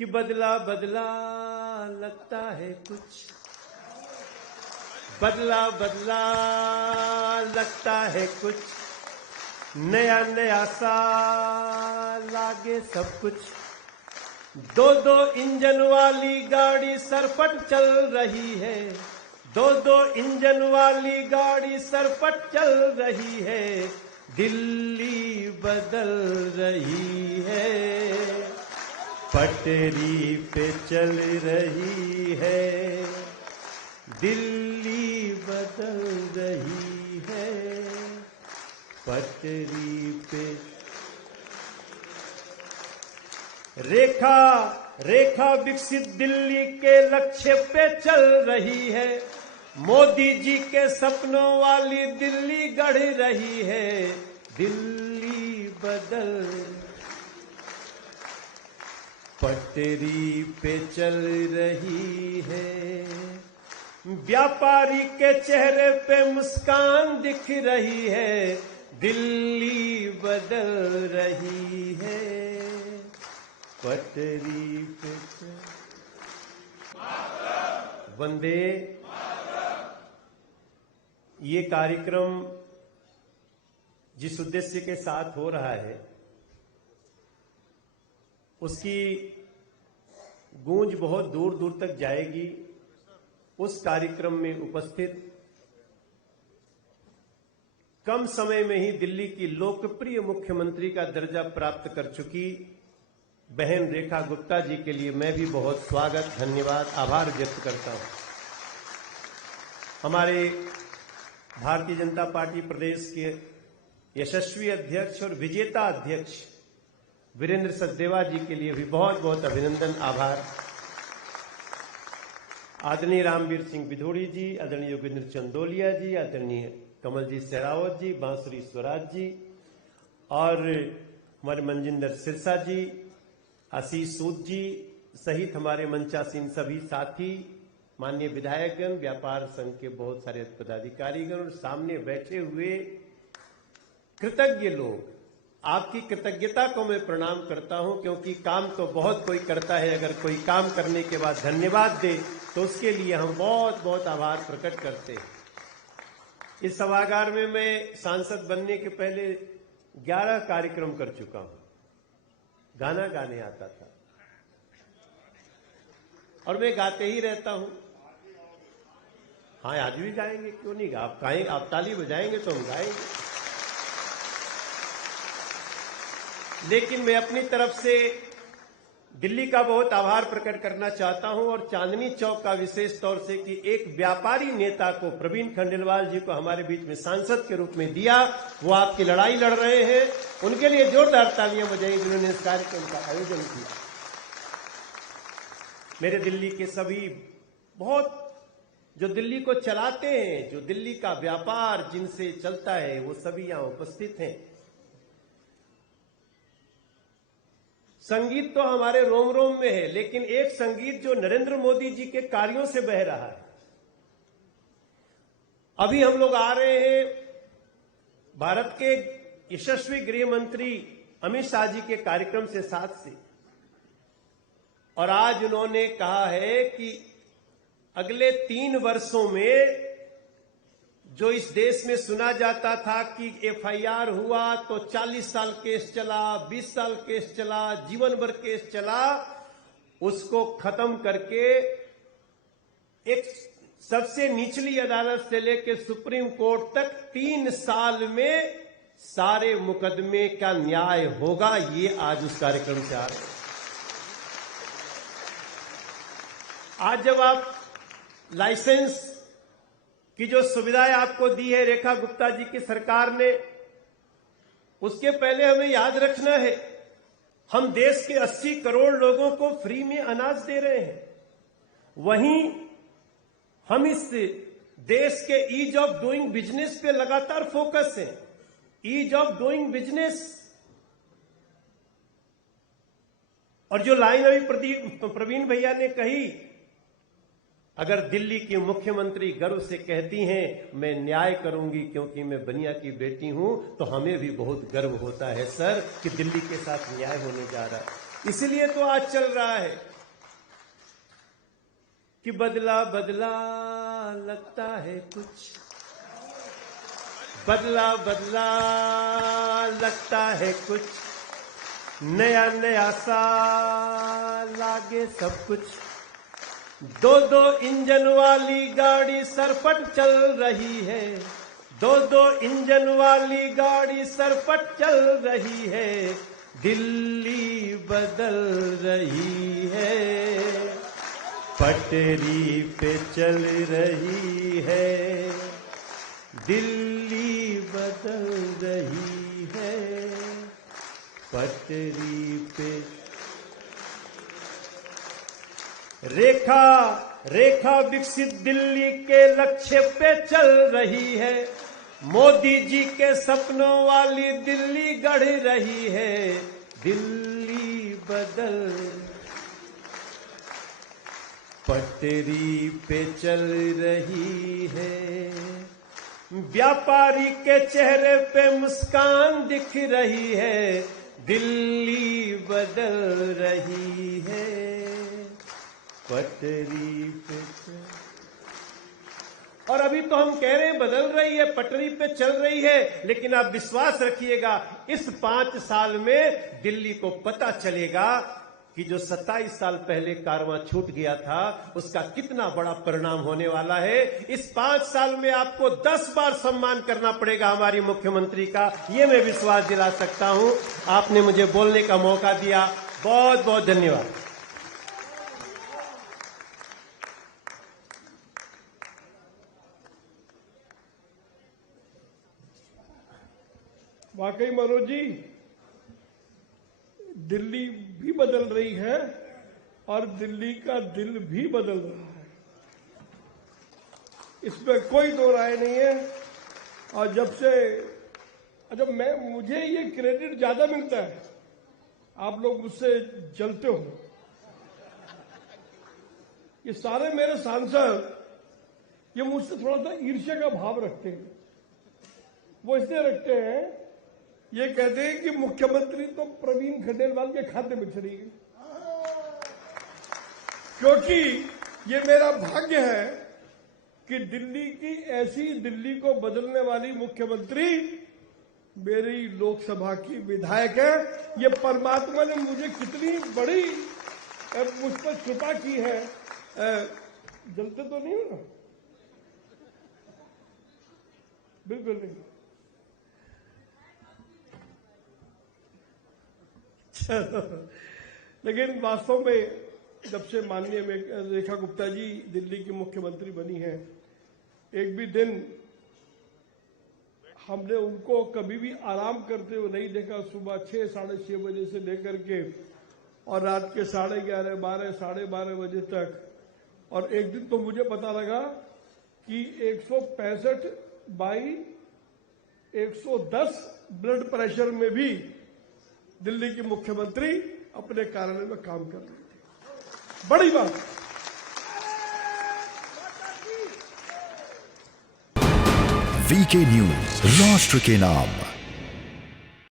कि बदला बदला लगता है कुछ, बदला बदला लगता है कुछ, नया नया सा लागे सब कुछ। दो दो इंजन वाली गाड़ी सरपट चल रही है, दो दो इंजन वाली गाड़ी सरपट चल रही है, दिल्ली बदल रही है, पटरी पे चल रही है, दिल्ली बदल रही है, पटरी पे। रेखा रेखा विकसित दिल्ली के लक्ष्य पे चल रही है, मोदी जी के सपनों वाली दिल्ली गढ़ रही है, दिल्ली बदल पटरी पे चल रही है। व्यापारी के चेहरे पे मुस्कान दिख रही है, दिल्ली बदल रही है, पटरी पे चल। वंदे। ये कार्यक्रम जिस उद्देश्य के साथ हो रहा है उसकी गूंज बहुत दूर दूर तक जाएगी। उस कार्यक्रम में उपस्थित कम समय में ही दिल्ली की लोकप्रिय मुख्यमंत्री का दर्जा प्राप्त कर चुकी बहन रेखा गुप्ता जी के लिए मैं भी बहुत स्वागत, धन्यवाद, आभार व्यक्त करता हूं। हमारे भारतीय जनता पार्टी प्रदेश के यशस्वी अध्यक्ष और विजेता अध्यक्ष वीरेंद्र सचदेवा जी के लिए भी बहुत बहुत अभिनंदन, आभार। आदरणीय रामवीर सिंह बिधोड़ी जी, आदरणीय योगेंद्र चंदोलिया जी, आदरणीय कमलजीत शेरावत जी, बांसुरी स्वराज जी और हमारे मनजिंदर सिरसा जी, आशीष सूद जी सहित हमारे मंचासीन सभी साथी, माननीय विधायकगण, व्यापार संघ के बहुत सारे पदाधिकारीगण और सामने बैठे हुए कृतज्ञ लोग, आपकी कृतज्ञता को मैं प्रणाम करता हूं, क्योंकि काम तो बहुत कोई करता है, अगर कोई काम करने के बाद धन्यवाद दे तो उसके लिए हम बहुत बहुत आभार प्रकट करते हैं। इस सभागार में मैं सांसद बनने के पहले 11 कार्यक्रम कर चुका हूं, गाना गाने आता था और मैं गाते ही रहता हूं। हाँ, आज भी गाएंगे, क्यों नहीं गा, आप गाएंगे, आप ताली बजाएंगे तो हम गाएंगे। लेकिन मैं अपनी तरफ से दिल्ली का बहुत आभार प्रकट करना चाहता हूं और चांदनी चौक का विशेष तौर से कि एक व्यापारी नेता को, प्रवीण खंडेलवाल जी को हमारे बीच में सांसद के रूप में दिया। वो आपकी लड़ाई लड़ रहे हैं, उनके लिए जोरदार तालियां बजाई जिन्होंने इस कार्यक्रम का आयोजन किया। मेरे दिल्ली के सभी बहुत जो दिल्ली को चलाते हैं, जो दिल्ली का व्यापार जिनसे चलता है, वो सभी यहां उपस्थित हैं। संगीत तो हमारे रोम रोम में है, लेकिन एक संगीत जो नरेंद्र मोदी जी के कार्यों से बह रहा है। अभी हम लोग आ रहे हैं भारत के यशस्वी गृह मंत्री अमित शाह जी के कार्यक्रम से साथ से, और आज उन्होंने कहा है कि अगले 3 वर्षों में जो इस देश में सुना जाता था कि एफआईआर हुआ तो 40 साल केस चला, 20 साल केस चला, जीवन भर केस चला, उसको खत्म करके एक सबसे निचली अदालत से लेकर सुप्रीम कोर्ट तक 3 साल में सारे मुकदमे का न्याय होगा। ये आज उस कार्यक्रम से आ रहे हैं। आज जब आप लाइसेंस की जो सुविधाएं आपको दी है रेखा गुप्ता जी की सरकार ने, उसके पहले हमें याद रखना है, हम देश के 80 करोड़ लोगों को फ्री में अनाज दे रहे हैं। वहीं हम इस देश के ईज ऑफ डूइंग बिजनेस पे लगातार फोकस है। ईज ऑफ डूइंग बिजनेस, और जो लाइन अभी प्रवीण भैया ने कही, अगर दिल्ली की मुख्यमंत्री गर्व से कहती हैं मैं न्याय करूंगी क्योंकि मैं बनिया की बेटी हूं, तो हमें भी बहुत गर्व होता है सर कि दिल्ली के साथ न्याय होने जा रहा है। इसलिए तो आज चल रहा है कि बदला बदला लगता है कुछ, बदला बदला लगता है कुछ, नया नया सा लागे सब कुछ। दो दो इंजन वाली गाड़ी सरपट चल रही है, दो दो इंजन वाली गाड़ी सरपट चल रही है, दिल्ली बदल रही है, पटरी पे चल रही है, दिल्ली बदल रही है, पटरी पे। रेखा रेखा विकसित दिल्ली के लक्ष्य पे चल रही है, मोदी जी के सपनों वाली दिल्ली गढ़ रही है, दिल्ली बदल पटरी पे चल रही है, व्यापारी के चेहरे पे मुस्कान दिख रही है, दिल्ली बदल रही है, पटरी पे चल। और अभी तो हम कह रहे हैं बदल रही है, पटरी पे चल रही है, लेकिन आप विश्वास रखिएगा इस 5 साल में दिल्ली को पता चलेगा कि जो 27 साल पहले कारवां छूट गया था उसका कितना बड़ा परिणाम होने वाला है। इस 5 साल में आपको 10 बार सम्मान करना पड़ेगा हमारी मुख्यमंत्री का, ये मैं विश्वास दिला सकता हूं। आपने मुझे बोलने का मौका दिया, बहुत बहुत धन्यवाद। वाकई मनोज जी, दिल्ली भी बदल रही है और दिल्ली का दिल भी बदल रहा है, इसमें कोई दो राय नहीं है। और जब मुझे ये क्रेडिट ज्यादा मिलता है, आप लोग मुझसे जलते हो। ये सारे मेरे सांसद ये मुझसे थोड़ा सा ईर्ष्या का भाव रखते हैं। वो इसलिए रखते हैं, ये कहते हैं कि मुख्यमंत्री तो प्रवीण खंडेलवाल के खाते में चली गई, क्योंकि ये मेरा भाग्य है कि दिल्ली की ऐसी दिल्ली को बदलने वाली मुख्यमंत्री मेरी लोकसभा की विधायक है। ये परमात्मा ने मुझे कितनी बड़ी मुझ पर कृपा की है। जलते तो नहीं हो ना? बिल्कुल नहीं। लेकिन वास्तव में जब से माननीय रेखा गुप्ता जी दिल्ली की मुख्यमंत्री बनी है, एक भी दिन हमने उनको कभी भी आराम करते हुए नहीं देखा। सुबह 6 साढ़े 6 बजे से लेकर के और रात के 11:30 12 साढ़े 12 बजे तक। और एक दिन तो मुझे पता लगा कि 165/110 ब्लड प्रेशर में भी दिल्ली की मुख्यमंत्री अपने कार्यालय में काम कर रही थी। बड़ी बात। वीके न्यूज, राष्ट्र के नाम।